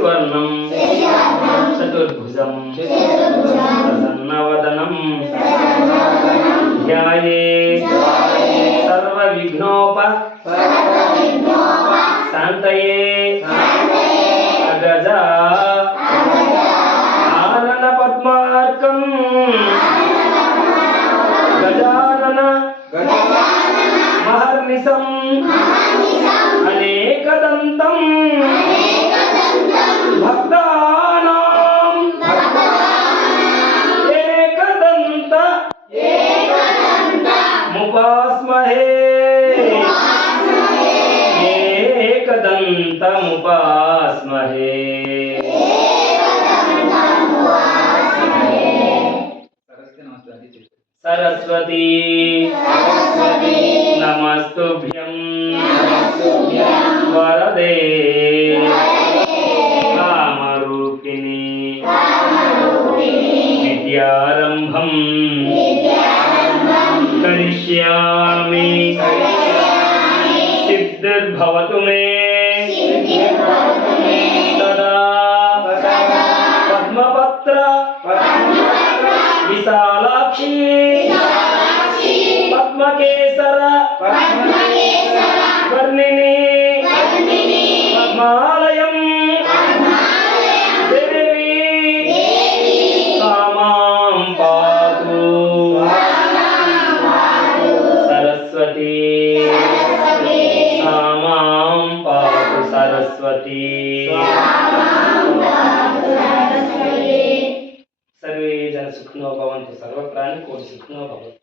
शशिवर्णं चतुर्भुजं प्रसन्नवदनं ध्यायेत् सर्वविघ्नोपशान्तये अग्रजा आननपद्मार्कं गजानन महर्निशं अनेकदन्तं भक्तानां एकदन्तमुपास्महे एकदन्तमुपास्महे। सरस्वती नमस्तुभ्यं वरदे कामरूपिणी विद्यारम्भं करिष्यामि सिद्धिर्भवतु मे सदा पद्मपत्र विशालाक्षी पद्मकेसर वर्णिनी पद्मालयं देवी सामां पातु सरस्वती सामां पातु सरस्वती। सर्वे जन सुखिनो भवन्तु सर्वप्राणिकोटि सुखिनो भवन्तु।